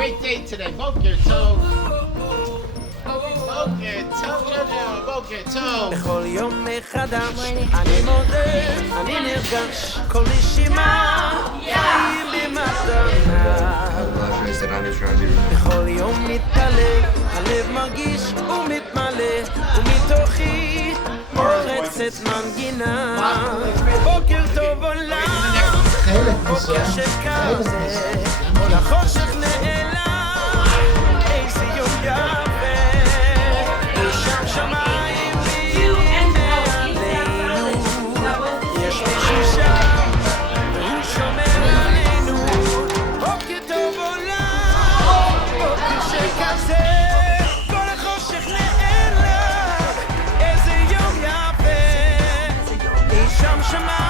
great day today. Boker Tov. Boker Tov, Janelle. Boker Tov. בכל יום מחדש אני מודה, אני נרגש, כל נשימה חיים במתנה. בכל יום מתפלל, הלב מרגיש ומתמלא, ומתוכי פורצת מנגינה. בוקר טוב עולם, בוקר שכזה, כל החושך נעלם, איזה יום יפה, ושם שמיים ויהים מעלינו, יש מישהו שם, והוא שומר עלינו. בוקר טוב עולם, בוקר שכזה, כל החושך נעלם, איזה יום יפה, אי שם שמיים